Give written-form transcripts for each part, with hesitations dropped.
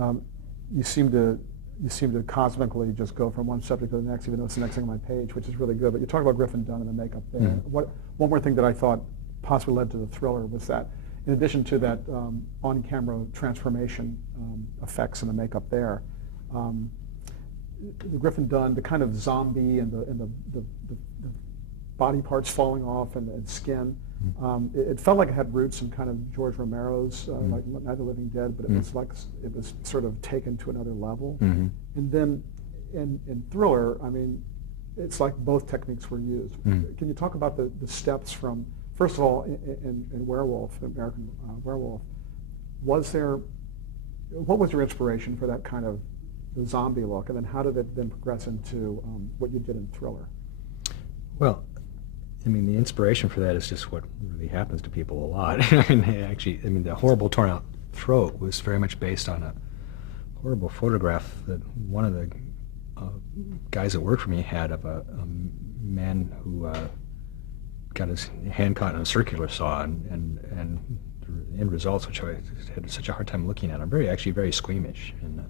Um, you seem to cosmically just go from one subject to the next, even though it's the next thing on my page, which is really good. But you talk about Griffin Dunne and the makeup there. One more thing that I thought possibly led to the thriller was that, in addition to that on-camera transformation effects and the makeup there, the Griffin Dunne, the kind of zombie and the body parts falling off and skin. It felt like it had roots in kind of George Romero's, like Night of the Living Dead, but it was like it was sort of taken to another level. And then in Thriller, I mean, it's like both techniques were used. Can you talk about the steps from, first of all, in Werewolf, American Werewolf, what was your inspiration for that kind of the zombie look, and then how did it then progress into what you did in Thriller? Well, I mean, the inspiration for that is just what really happens to people a lot. I mean, the horrible torn out throat was very much based on a horrible photograph that one of the guys that worked for me had of a man who got his hand caught in a circular saw, and the end results, which I had such a hard time looking at. I'm actually very squeamish, and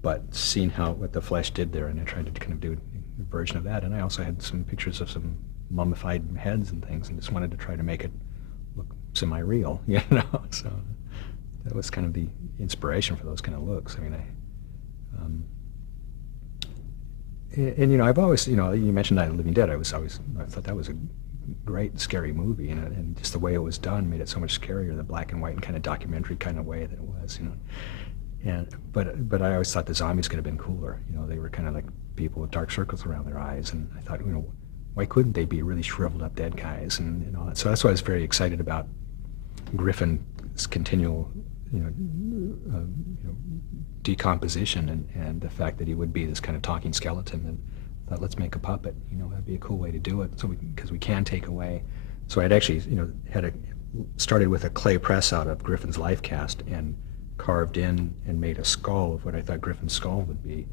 but seeing what the flesh did there, and I tried to kind of do a version of that. And I also had some pictures of some mummified heads and things, and just wanted to try to make it look semi-real, you know. So that was kind of the inspiration for those kind of looks. I mean, and you know, I've always, you know, you mentioned Night of the Living Dead. I thought that was a great scary movie, and just the way it was done made it so much scarier, the black and white and kind of documentary kind of way that it was, you know. And but I always thought the zombies could have been cooler. You know, they were kind of like people with dark circles around their eyes, and I thought, you know, why couldn't they be really shriveled up dead guys and all that? So that's why I was very excited about Griffin's continual, decomposition and the fact that he would be this kind of talking skeleton. And thought, let's make a puppet. You know, that'd be a cool way to do it. So because we can take away. So I'd actually, you know, started with a clay press out of Griffin's life cast and carved in and made a skull of what I thought Griffin's skull would be.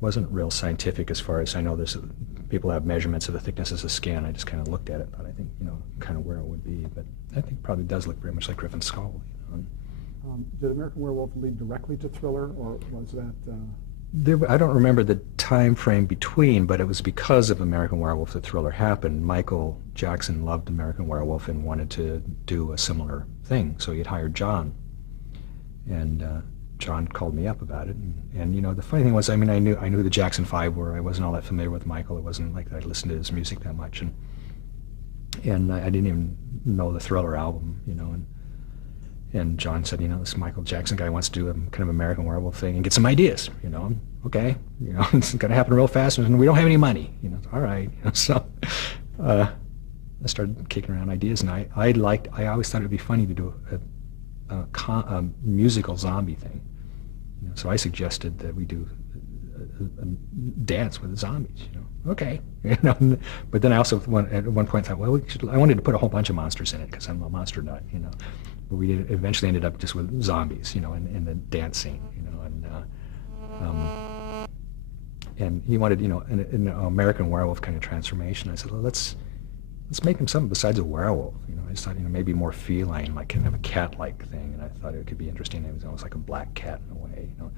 Wasn't real scientific as far as I know. People have measurements of the thicknesses of skin. I just kind of looked at it, but I think, you know, kind of where it would be. But I think it probably does look very much like Griffin's skull. You know? Did American Werewolf lead directly to Thriller, or was that? I don't remember the time frame between, but it was because of American Werewolf that Thriller happened. Michael Jackson loved American Werewolf and wanted to do a similar thing, so he had hired John. And John called me up about it, and you know, the funny thing was, I mean, I knew the Jackson 5 were. I wasn't all that familiar with Michael. It wasn't like I listened to his music that much, and I didn't even know the Thriller album, you know. And John said, you know, this Michael Jackson guy wants to do a kind of American Werewolf thing and get some ideas, you know. Okay, you know, it's going to happen real fast, and we don't have any money, you know. All right, you know, so I started kicking around ideas, and I always thought it would be funny to do a musical zombie thing. You know, so I suggested that we do a dance with the zombies, you know. Okay. You know, but then I also at one point thought, well, I wanted to put a whole bunch of monsters in it because I'm a monster nut, you know. But we eventually ended up just with zombies, you know, in the dance scene, you know, and he wanted, you know, an American Werewolf kind of transformation. I said, well, let's make him something besides a werewolf. You know, I just thought, you know, maybe more feline, like kind of a cat-like thing, and I thought it could be interesting. It was almost like a black cat in a way, you know.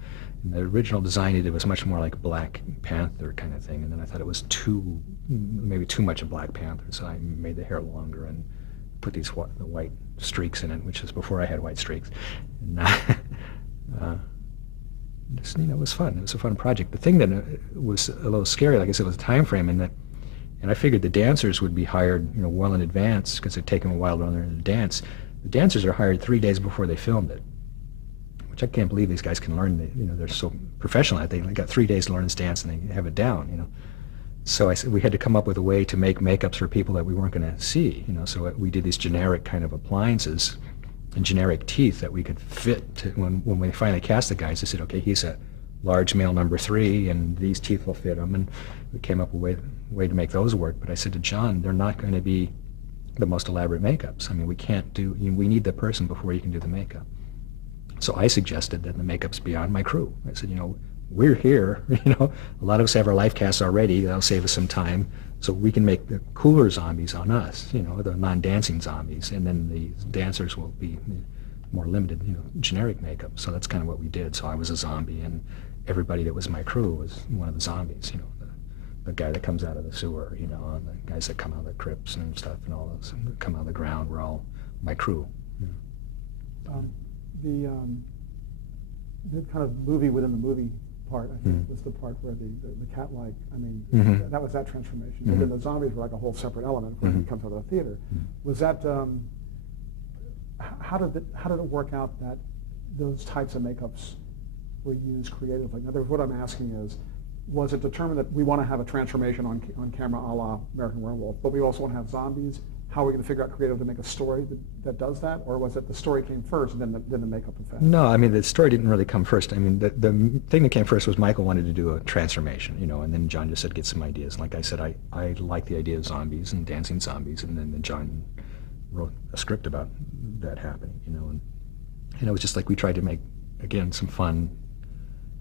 In the original design, it was much more like Black Panther kind of thing, and then I thought it was maybe too much of Black Panther, so I made the hair longer and put the white streaks in it, which is before I had white streaks. And, just, you know, it was fun. It was a fun project. The thing that was a little scary, like I said, was the time frame, and I figured the dancers would be hired, you know, well in advance because it'd take them a while to learn to dance. The dancers are hired 3 days before they filmed it, which I can't believe these guys can learn. You know, they're so professional at it. They got 3 days to learn this dance, and they have it down, you know. So I said we had to come up with a way to make makeups for people that we weren't going to see, you know. So we did these generic kind of appliances and generic teeth that we could fit to, when we finally cast the guys. They said, okay, he's a large male number 3, and these teeth will fit him, and we came up with a way to make those work. But I said to John, they're not going to be the most elaborate makeups. I mean, we need the person before you can do the makeup. So I suggested that the makeups be on my crew. I said, you know, we're here, you know, a lot of us have our life casts already. That'll save us some time. So we can make the cooler zombies on us, you know, the non-dancing zombies, and then the dancers will be more limited, generic makeup. So that's kind of what we did. So I was a zombie, and everybody that was my crew was one of the zombies. The guy that comes out of the sewer, and the guys that come out of the crypts and stuff, and all those that come out of the ground were all my crew. The kind of movie within the movie part, I think, was the part where the cat-like, that was that transformation. And then the zombies were like a whole separate element when he comes out of the theater. Was that, how did it work out that those types of makeups were used creatively? In other words, what I'm asking is, was it determined that we want to have a transformation on camera a la American Werewolf, but we also want to have zombies? How are we going to figure out creative to make a story that does that? Or was it the story came first and then the makeup effect? No, the story didn't really come first. The thing that came first was Michael wanted to do a transformation, and then John just said, get some ideas. Like I said, I like the idea of zombies and dancing zombies, and then John wrote a script about that happening, and it was just like we tried to make, again, some fun,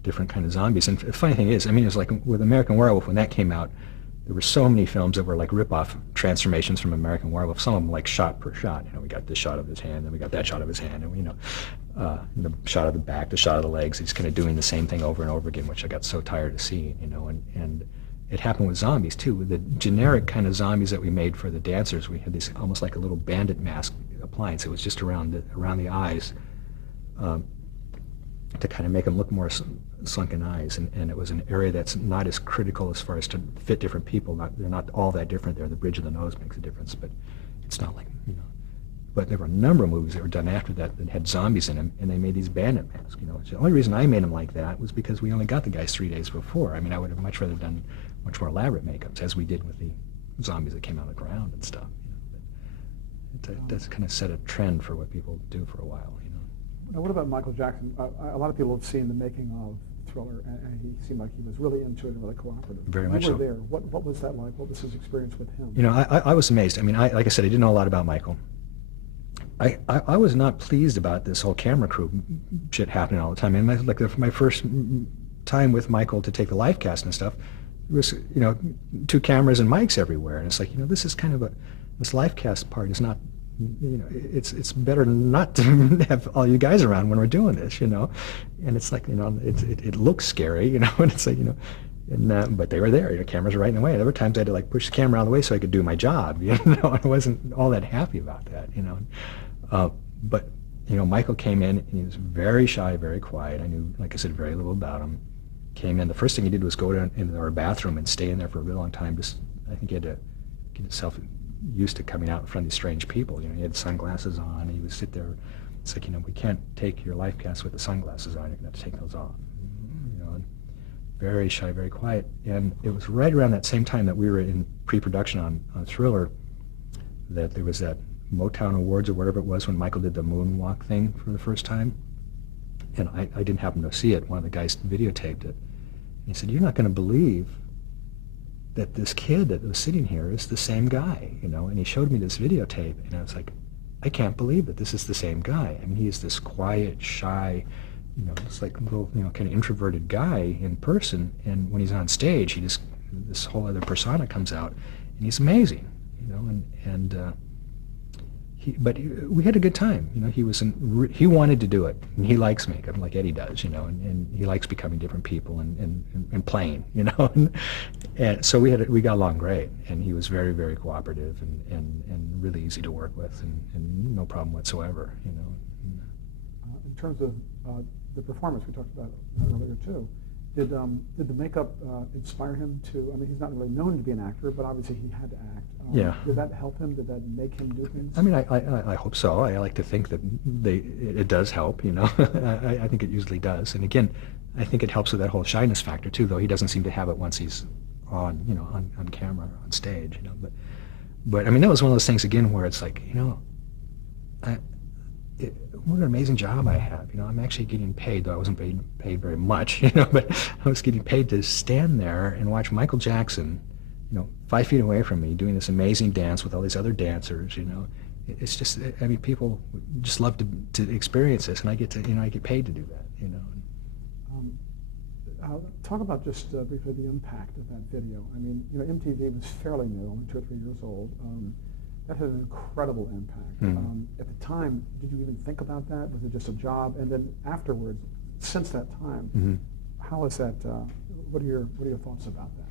different kind of zombies. And the funny thing is, it was like with American Werewolf, when that came out, there were so many films that were like rip-off transformations from American Werewolf, some of them like shot per shot. We got this shot of his hand, then we got that shot of his hand, and the shot of the back, the shot of the legs. He's kind of doing the same thing over and over again, which I got so tired of seeing, and it happened with zombies too. With the generic kind of zombies that we made for the dancers, we had this almost like a little bandit mask appliance. It was just around the eyes, to kind of make them look more sunken eyes, and it was an area that's not as critical as far as to fit different people. They're not all that different there. The bridge of the nose makes a difference, but it's not like, But there were a number of movies that were done after that had zombies in them, and they made these bandit masks. The only reason I made them like that was because we only got the guys 3 days before. I would have much rather done much more elaborate makeups, as we did with the zombies that came out of the ground and stuff. But it does kind of set a trend for what people do for a while. Now, what about Michael Jackson? A lot of people have seen the making of Thriller, and he seemed like he was really into it and really cooperative. Very much so. so. There. What was that like? What was his experience with him? I was amazed. Like I said, I didn't know a lot about Michael. I was not pleased about this whole camera crew shit happening all the time. My first time with Michael to take the live cast and stuff, it was, 2 cameras and mics everywhere. And it's like, this is kind of this live cast part is not, it's better not to have all you guys around when we're doing this, And it's like, it looks scary, and it's like, but they were there, cameras were right in the way. There were times I had to like push the camera out of the way so I could do my job, I wasn't all that happy about that, But, Michael came in and he was very shy, very quiet. I knew, like I said, very little about him. Came in, the first thing he did was go into our bathroom and stay in there for a really long time. I think he had to get himself used to coming out in front of these strange people. He had sunglasses on, and he would sit there. It's like, we can't take your life cast with the sunglasses on. You're going to have to take those off. And very shy, very quiet. And it was right around that same time that we were in pre-production on Thriller that there was that Motown Awards or whatever it was when Michael did the moonwalk thing for the first time. And I didn't happen to see it. One of the guys videotaped it. And he said, "You're not going to believe that this kid that was sitting here is the same guy," and he showed me this videotape, and I was like, I can't believe that this is the same guy. He is this quiet, shy, just like little, kind of introverted guy in person, and when he's on stage, this whole other persona comes out, and he's amazing, but we had a good time. He wanted to do it, and he likes makeup like Eddie does, and he likes becoming different people and playing, and so we got along great, and he was very, very cooperative and really easy to work with, and no problem whatsoever, In terms of the performance we talked about earlier too, did the makeup inspire him to? He's not really known to be an actor, but obviously he had to act. Yeah. Did that help him? Did that make him do things? I hope so. I like to think that it does help. I think it usually does. And again, I think it helps with that whole shyness factor too. Though he doesn't seem to have it once he's on camera, on stage. But that was one of those things again where it's like, what an amazing job I have. I'm actually getting paid, though I wasn't paid very much, but I was getting paid to stand there and watch Michael Jackson, 5 feet away from me doing this amazing dance with all these other dancers, It's just, people just love to experience this, and I get paid to do that, Talk about just briefly the impact of that video. MTV was fairly new, only 2 or 3 years old. that had an incredible impact. At the time, did you even think about that? Was it just a job? And then afterwards, since that time, how is that? What are your thoughts about that?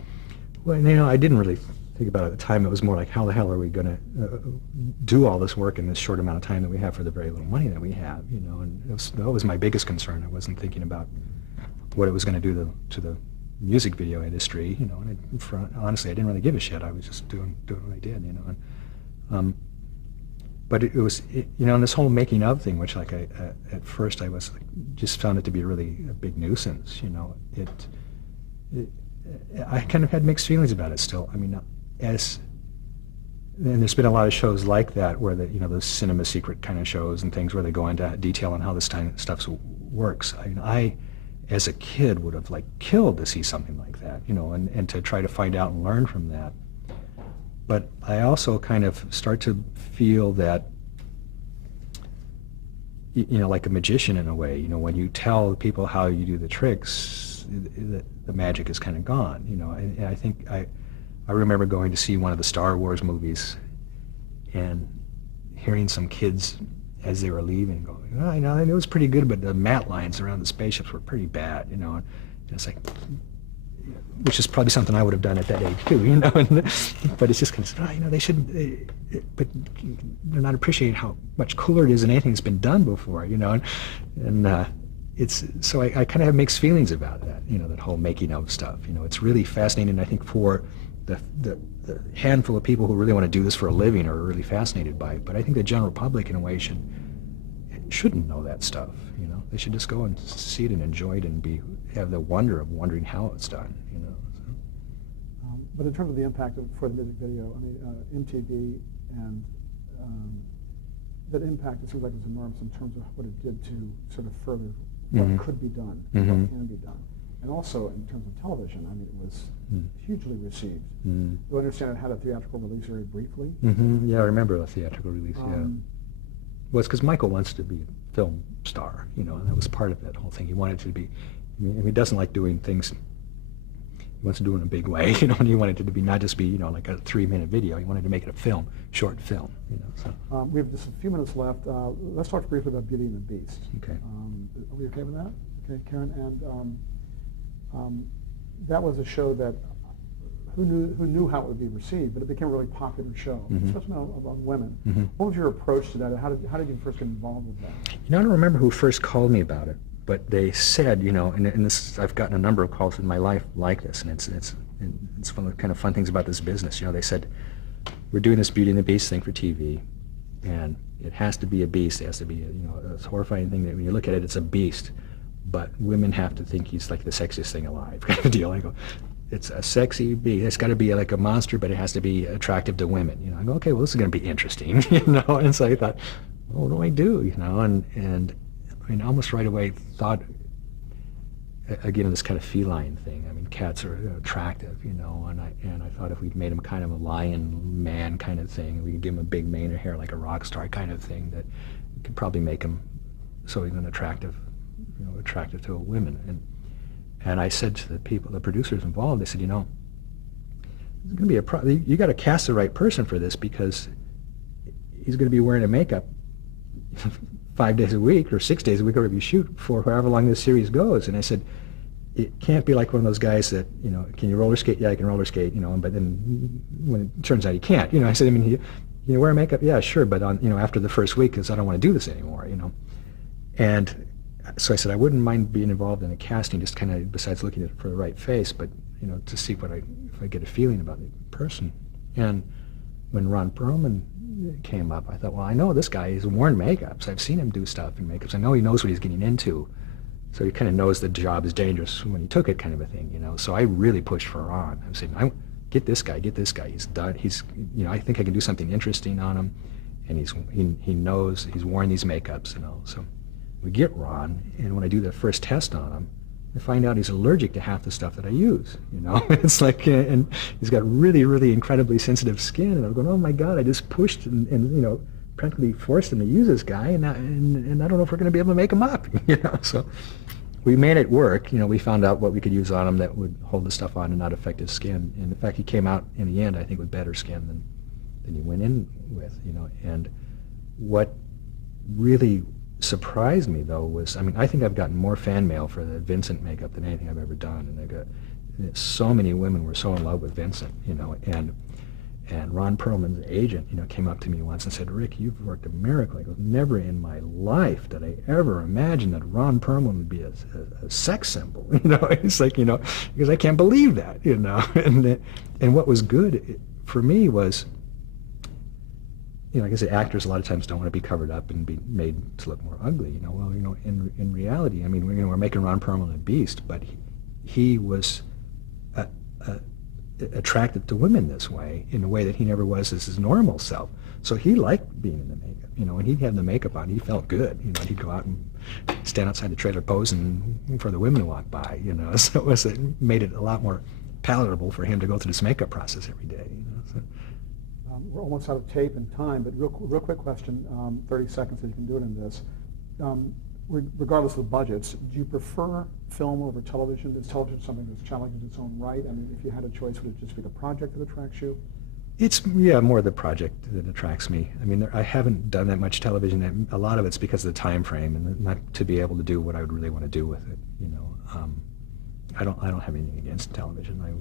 Well, I didn't really think about it at the time. It was more like, how the hell are we going to do all this work in this short amount of time that we have for the very little money that we have? And that was my biggest concern. I wasn't thinking about what it was going to do to the music video industry. And honestly, I didn't really give a shit. I was just doing what I did. But it was, and this whole making of thing, which like at first I was just found it to be really a big nuisance. I kind of had mixed feelings about it still. I mean, and there's been a lot of shows like that where those cinema secret kind of shows and things where they go into detail on how this kind of stuff works. I mean, I, as a kid, would have killed to see something like that, and to try to find out and learn from that. But I also kind of start to feel that, like a magician in a way, when you tell people how you do the tricks, the magic is kind of gone, and I think I remember going to see one of the Star Wars movies and hearing some kids as they were leaving going, oh, it was pretty good, but the matte lines around the spaceships were pretty bad, and it's like, which is probably something I would have done at that age too, but it's just kind of, they shouldn't, but they're not appreciating how much cooler it is than anything that's been done before, and it's, so I kind of have mixed feelings about that, that whole making of stuff. It's really fascinating. I think for the handful of people who really want to do this for a living are really fascinated by it. But I think the general public, in a way, shouldn't know that stuff. They should just go and see it and enjoy it and have the wonder of wondering how it's done. So. But in terms of the impact for the music video, I mean, MTV and that impact, it seems like it was enormous in terms of what it did to sort of further what could be done, what can be done. And also in terms of television, I mean, it was hugely received. Do I understand it had a theatrical release very briefly? Yeah, I remember a theatrical release, yeah. Well, it's because Michael wants to be a film star, and that was part of that whole thing. He wanted to be, he doesn't like doing things, he wants to do it in a big way, and he wanted it to be not just be, like a 3-minute video. He wanted to make it a film, short film, so. We have just a few minutes left. Let's talk briefly about Beauty and the Beast. Okay. Are we okay with that? Okay, Karen, and that was a show that who knew how it would be received, but it became a really popular show, especially among women. What was your approach to that? How did you first get involved with that? I don't remember who first called me about it, but they said, and this, I've gotten a number of calls in my life like this, and it's one of the kind of fun things about this business. They said, we're doing this Beauty and the Beast thing for TV, and it has to be a beast. It has to be a horrifying thing that when you look at it, it's a beast. But women have to think he's like the sexiest thing alive, kind of deal. I go, it's a sexy beast. It's got to be like a monster, but it has to be attractive to women. I go, okay, well, this is going to be interesting, And so I thought, well, what do I do, And I mean, almost right away thought, again, this kind of feline thing. I mean, cats are attractive, and I thought if we'd made him kind of a lion man kind of thing, we could give him a big mane of hair like a rock star kind of thing, that we could probably make him so he's an attractive to a women. And I said to the people, the producers involved, they said, there's going to be you got to cast the right person for this, because he's going to be wearing a makeup 5 days a week or 6 days a week, or if you shoot for however long this series goes. And I said, it can't be like one of those guys that, can you roller skate? Yeah, I can roller skate, but then when it turns out he can't, I said, I mean, you wear makeup? Yeah, sure, but on, after the first week, because I don't want to do this anymore, And so I said, I wouldn't mind being involved in the casting, just kind of, besides looking at it for the right face, but, to see if I get a feeling about the person. And when Ron Perlman came up, I thought, well, I know this guy, he's worn makeups. I've seen him do stuff in makeups. I know he knows what he's getting into. So he kind of knows the job is dangerous when he took it, kind of a thing, So I really pushed for Ron. I was saying, get this guy. He's done, I think I can do something interesting on him. And he knows, he's worn these makeups, So we get Ron, and when I do the first test on him, I find out he's allergic to half the stuff that I use, It's like, and he's got really, really incredibly sensitive skin, and I'm going, oh my God, I just pushed and practically forced him to use this guy, and I don't know if we're going to be able to make him up, So we made it work, we found out what we could use on him that would hold the stuff on and not affect his skin, and in fact, he came out in the end, I think, with better skin than you went in with, you know. And what really surprised me, though, was, I mean, I think I've gotten more fan mail for the Vincent makeup than anything I've ever done, and I got so many women were so in love with Vincent, you know. And Ron Perlman's agent, you know, came up to me once and said, "Rick, you've worked a miracle." He goes, "Never in my life did I ever imagine that Ron Perlman would be a sex symbol." You know, it's like, you know, because I can't believe that, you know. And what was good for me was, you know, like I said, actors a lot of times don't want to be covered up and be made to look more ugly, you know. Well, you know, in reality, I mean, you know, we're making Ron Perlman a beast, but he was attracted to women this way, in a way that he never was as his normal self. So he liked being in the makeup. You know, when he'd have the makeup on, he felt good. You know, he'd go out and stand outside the trailer posing for the women to walk by, you know. So it made it a lot more palatable for him to go through this makeup process every day, you know. So. We're almost out of tape and time, but real quick question, 30 seconds if you can do it in this. Regardless of the budgets, do you prefer film over television? Is television something that's challenging in its own right? I mean, if you had a choice, would it just be the project that attracts you? It's, yeah, more the project that attracts me. I mean, I haven't done that much television, and a lot of it's because of the time frame and not to be able to do what I would really want to do with it, you know. I don't have anything against television. I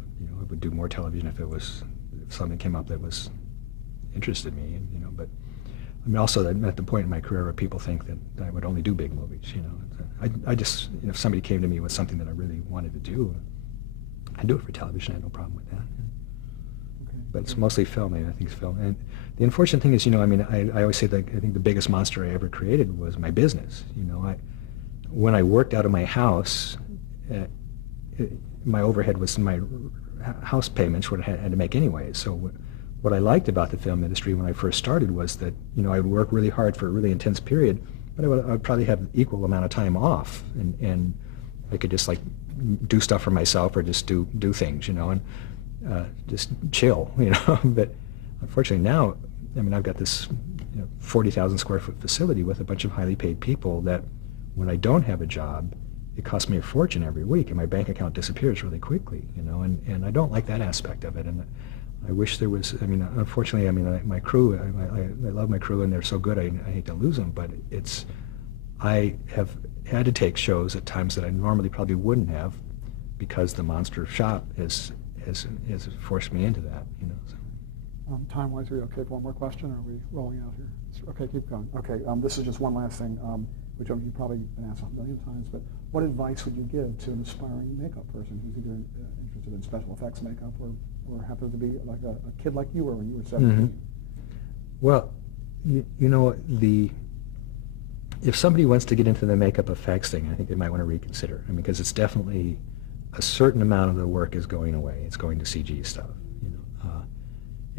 would do more television if something came up that was interested me, and, you know, but I mean, also I'm at the point in my career where people think that I would only do big movies, you know. I just, you know, if somebody came to me with something that I really wanted to do, I'd do it for television. I had no problem with that. Okay. But it's mostly film. I think it's film. And the unfortunate thing is, you know, I mean, I always say that I think the biggest monster I ever created was my business. You know, when I worked out of my house, my overhead was my house payments, what I had to make anyway. So what I liked about the film industry when I first started was that, you know, I would work really hard for a really intense period, but I would probably have equal amount of time off, and I could just like do stuff for myself or just do things, you know, and just chill, you know. But unfortunately now, I mean, I've got this, you know, 40,000 square foot facility with a bunch of highly paid people that when I don't have a job, it costs me a fortune every week, and my bank account disappears really quickly, you know, and I don't like that aspect of it. And I wish there was, I mean, unfortunately, I mean, my crew, I love my crew, and they're so good, I hate to lose them, but I have had to take shows at times that I normally probably wouldn't have, because the monster shop has forced me into that, you know. So. Time-wise, are we okay for one more question, or are we rolling out here? Okay, keep going. Okay, this is just one last thing, which you've probably been asked 1,000,000 times, but what advice would you give to an aspiring makeup person who's either interested in special effects makeup or happens to be like a kid like you were when you were 17? Mm-hmm. Well, you know, if somebody wants to get into the makeup effects thing, I think they might want to reconsider. I mean, because it's definitely a certain amount of the work is going away. It's going to CG stuff, you know.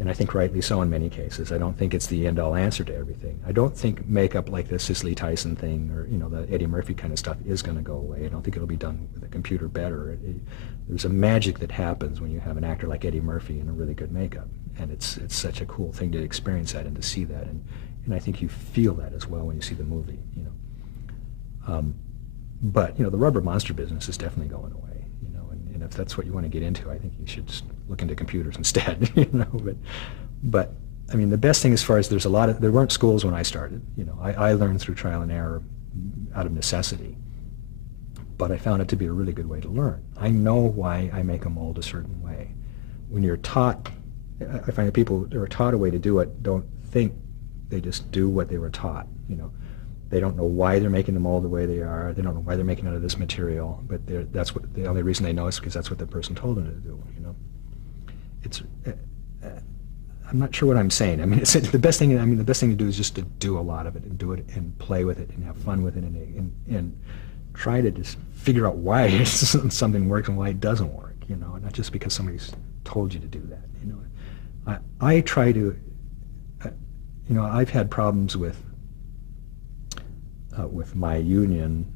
And I think rightly so in many cases. I don't think it's the end-all answer to everything. I don't think makeup like the Cicely Tyson thing, or, you know, the Eddie Murphy kind of stuff is going to go away. I don't think it'll be done with a computer better. There's a magic that happens when you have an actor like Eddie Murphy in a really good makeup, and it's such a cool thing to experience that and to see that, and I think you feel that as well when you see the movie, you know. But, you know, the rubber monster business is definitely going away, you know, and if that's what you want to get into, I think you should just look into computers instead, you know. But I mean, the best thing as far as there weren't schools when I started, you know. I learned through trial and error out of necessity, but I found it to be a really good way to learn. I know why I make a mold a certain way. When you're taught, I find that people that are taught a way to do it don't think, they just do what they were taught, you know. They don't know why they're making the mold the way they are. They don't know why they're making it out of this material, but that's what the only reason they know is because that's what the person told them to do, you know. It's I'm not sure what I'm saying. I mean, it's the best thing. I mean, the best thing to do is just to do a lot of it and do it and play with it and have fun with it and try to just figure out why something works and why it doesn't work. You know, not just because somebody's told you to do that. You know, I try to. You know, I've had problems with my union,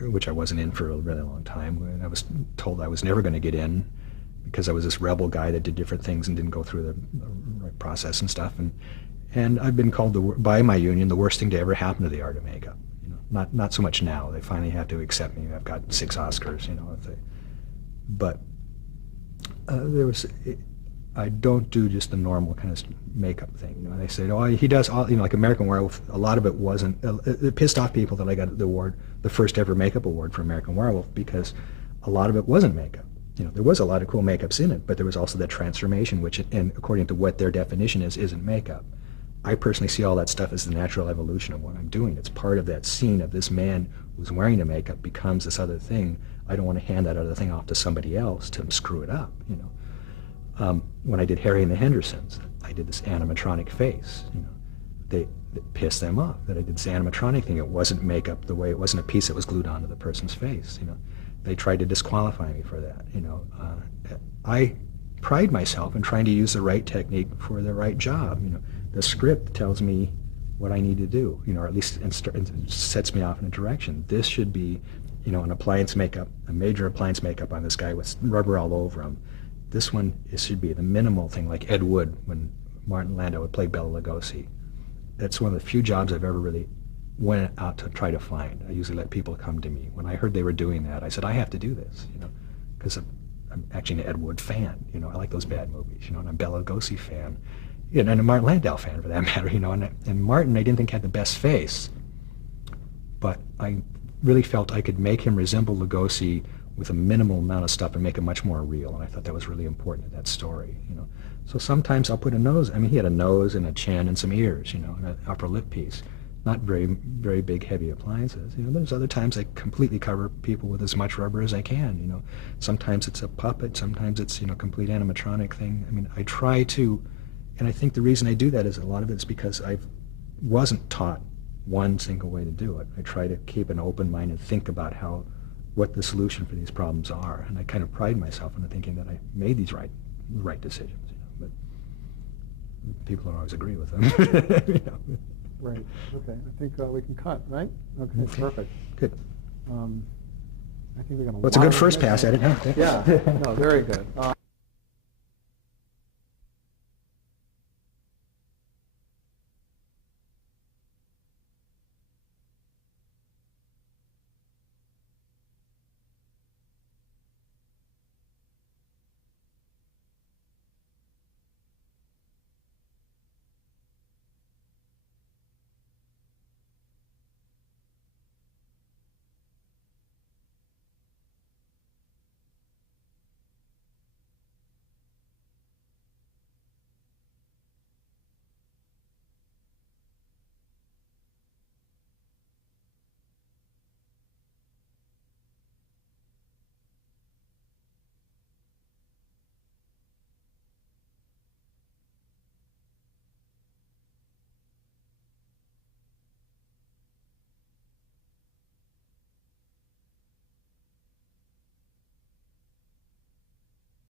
which I wasn't in for a really long time. When I was told I was never going to get in, because I was this rebel guy that did different things and didn't go through the right process and stuff. And I've been called by my union the worst thing to ever happen to the art of makeup. You know, not so much now. They finally have to accept me. I've got 6 Oscars. You know, but there was. I don't do just the normal kind of makeup thing. You know, they say, oh, he does all, you know, like American Werewolf. A lot of it wasn't. It pissed off people that I got the award, the first ever makeup award for American Werewolf, because a lot of it wasn't makeup. You know, there was a lot of cool makeups in it, but there was also that transformation, which, and according to what their definition is, isn't makeup. I personally see all that stuff as the natural evolution of what I'm doing. It's part of that scene of this man who's wearing the makeup becomes this other thing. I don't want to hand that other thing off to somebody else to screw it up, you know. When I did Harry and the Hendersons, I did this animatronic face. You know, it pissed them off that I did this animatronic thing. It wasn't makeup the way, it wasn't a piece that was glued onto the person's face. You know, they tried to disqualify me for that. You know, I pride myself in trying to use the right technique for the right job. You know, the script tells me what I need to do. You know, or at least sets me off in a direction. This should be, you know, an appliance makeup, a major appliance makeup on this guy with rubber all over him. This one, it should be the minimal thing, like Ed Wood when Martin Landau would play Bela Lugosi. That's one of the few jobs I've ever really went out to try to find. I usually let people come to me. When I heard they were doing that, I said, I have to do this, you know, because I'm actually an Ed Wood fan. You know, I like those bad movies, you know, and I'm a Bela Lugosi fan, you know, and a Martin Landau fan for that matter, you know. And Martin, I didn't think had the best face, but I really felt I could make him resemble Lugosi with a minimal amount of stuff and make it much more real, and I thought that was really important in that story, you know. So sometimes I'll put a nose, I mean, he had a nose and a chin and some ears, you know, and an upper lip piece. Not very, very big, heavy appliances. You know, there's other times I completely cover people with as much rubber as I can, you know. Sometimes it's a puppet, sometimes it's, you know, complete animatronic thing. I mean, I try to, and I think the reason I do that is a lot of it's because I wasn't taught one single way to do it. I try to keep an open mind and think about what the solution for these problems are, and I kind of pride myself in thinking that I made these right decisions, you know, but people don't always agree with them. You know. Right. Okay. I think we can cut, right? Okay. Perfect. Good. I think we're going to. Well, it's a good first pass at it. Huh? Yeah. No, very good.